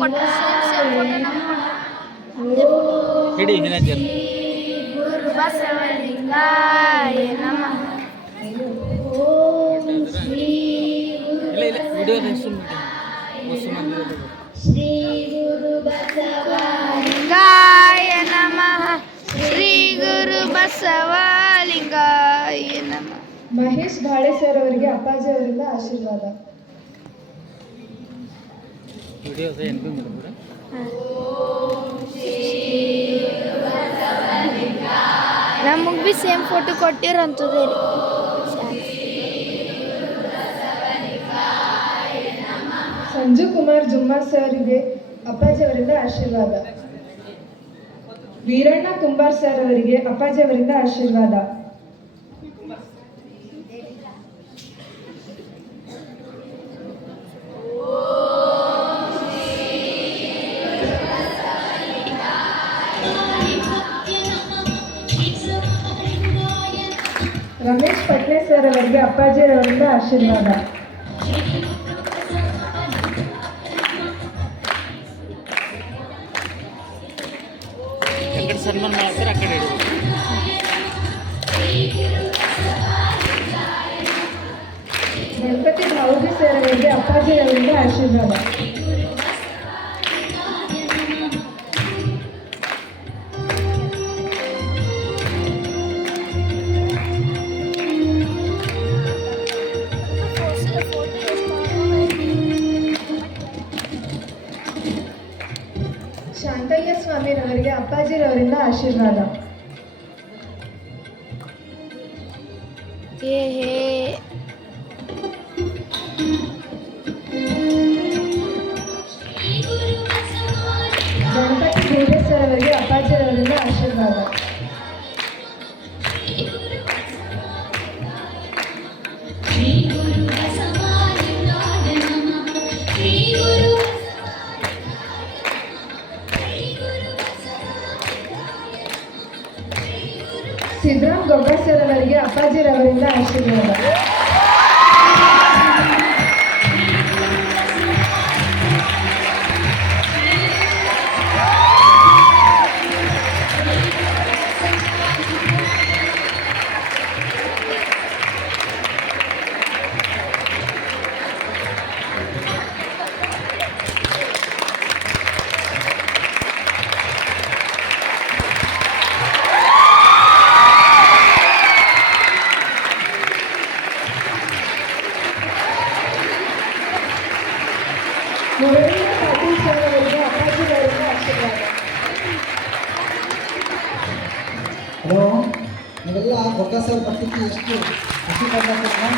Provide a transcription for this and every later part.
ಕೊಟ್ಟು ಸೇಮ್ ಹಿಡಿ ಹಿನಾಜರ್ ಗುರು ಬಸವಲಿಂಗಾಯ ನಮಃ. ಇಲ್ಲ ಇಲ್ಲ ವಿಡಿಯೋ ಶ್ರೀ ಗುರು ಬಸವಲಿಂಗಾಯ ನಮಃ. ಶ್ರೀ ಗುರು ಬಸವಲಿಂಗಾಯ ನಮಃ. ಮಹೇಶ್ ಬಾಳೆ ಸರ್ ಅವರಿಗೆ ಅಪ್ಪಾಜಿ ಅವರಿಂದ ಆಶೀರ್ವಾದ. ವಿಡಿಯೋ ಏನು ಬಿ ಮಾಡ್ಬೋದಾ? ನಮಗೆ ಬಿ ಸೇಮ್ ಫೋಟೋ ಕೊಟ್ಟಿರಂತದೆ ರೀ. ಸಂಜು ಕುಮಾರ್ ಜುಮ್ಮಾ ಸರ್ಗೆ ಅಪ್ಪಾಜಿ ಅವರಿಂದ ಆಶೀರ್ವಾದ. ವೀರಣ್ಣ ಕುಂಬಾರ್ ಸರ್ ಅವರಿಗೆ ಅಪ್ಪಾಜಿ ಅವರಿಂದ ಆಶೀರ್ವಾದ. ರಮೇಶ್ ಪಟ್ನೆ ಸರ್ ಅವರಿಗೆ ಅಪ್ಪಾಜಿ ಅವರಿಂದ ಆಶೀರ್ವಾದ. ಸನ್ಮಾನ ಮಾಡ್ತಾರೆ ಆ ಕಡೆ ಗಣಪತಿ ಭಾವುಜಿ ಸರ್ ಅವರಿಗೆ ಅಪ್ಪಾಜಿ ಅವರಿಂದ ಆಶೀರ್ವಾದ. ಶಾಂತಯ್ಯ ಸ್ವಾಮಿರವರಿಗೆ ಅಪ್ಪಾಜಿರವರಿಂದ ಆಶೀರ್ವಾದ. ಗಣಪತಿ ದೇವೇಶ್ವರ ಅವರಿಗೆ ಅಪ್ಪಾಜಿರವರಿಂದ ಆಶೀರ್ವಾದ. ಸಿದ್ದರಾಮ್ ಗೊಬ್ಬ ಸರ್ ಅವರಿಗೆ ಅಪ್ಪಾಜಿರವರಿಂದ ಆಶೀರ್ವಾದ. ಮುರಳಿ ಪಾಟೀಲ್ ಸರ್ ಅವರಿಗೆ ಅಪ್ಪಾಜಿರವರಿಂದ ಆಶೀರ್ವಾದ. ಹಲೋ, ನೀವೆಲ್ಲ ಗೊಗ್ಗ ಸರ್ ಬರ್ತಿದ್ದು ಎಷ್ಟು ಖುಷಿ ಪಡ್ತಾರೆ.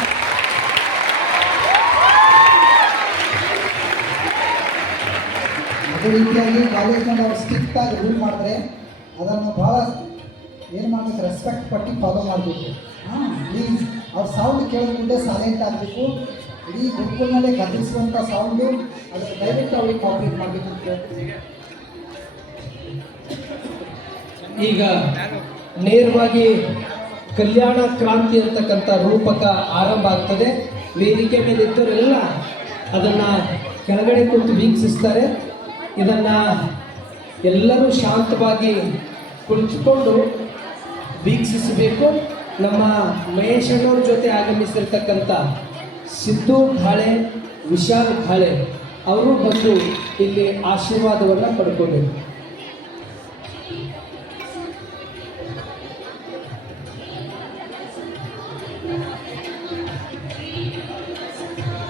ಅದೇ ರೀತಿಯಾಗಿ ಕಾಲೇಜ್ನಲ್ಲಿ ಅವ್ರು ಸ್ಟ್ರಿಕ್ಟಾಗಿ ರೂಲ್ ಮಾಡಿದ್ರೆ ಅದನ್ನು ಭಾಳ ಏನು ಮಾಡಬೇಕು, ರೆಸ್ಪೆಕ್ಟ್ ಪಟ್ಟು ಫಾಲೋ ಮಾಡಬೇಕು. ಪ್ಲೀಸ್ ಅವ್ರ ಸೌಂಡ್ ಕೇಳಿದ ಮುಂದೆ ಸೈಲೆಂಟ್ ಆಗಬೇಕು. ಇಡೀ ಗುಂಪುನಲ್ಲೇ ಗತಿಸುವಂಥ ಸೌಂಡು ಅದನ್ನು ದಯವಿಟ್ಟು ಅವ್ರಿಗೆ ಕಾಂಪ್ಲೀಟ್ ಮಾಡಬೇಕು ಅಂತ ಹೇಳ್ತೀನಿ. ಈಗ ನೇರವಾಗಿ ಕಲ್ಯಾಣ ಕ್ರಾಂತಿ ಅಂತಕ್ಕಂಥ ರೂಪಕ ಆರಂಭ ಆಗ್ತದೆ. ವೇದಿಕೆ ಮೇಲೆ ಇದ್ದವರೆಲ್ಲ ಅದನ್ನು ಕೆಳಗಡೆ ಕುಳಿತು ವೀಕ್ಷಿಸ್ತಾರೆ. ಇದನ್ನು ಎಲ್ಲರೂ ಶಾಂತವಾಗಿ ಕುಳಿತುಕೊಂಡು ವೀಕ್ಷಿಸಬೇಕು. ನಮ್ಮ ಮಹೇಶ್ ಅಣ್ಣವ್ರ ಜೊತೆ ಆಗಮಿಸಿರ್ತಕ್ಕಂಥ ಸಿದ್ದು ಘಾಳೆ, ವಿಶಾಲ್ ಘಾಳೆ ಅವರು ಬಂದು ಇಲ್ಲಿ ಆಶೀರ್ವಾದವನ್ನು ಪಡ್ಕೋಬೇಕು.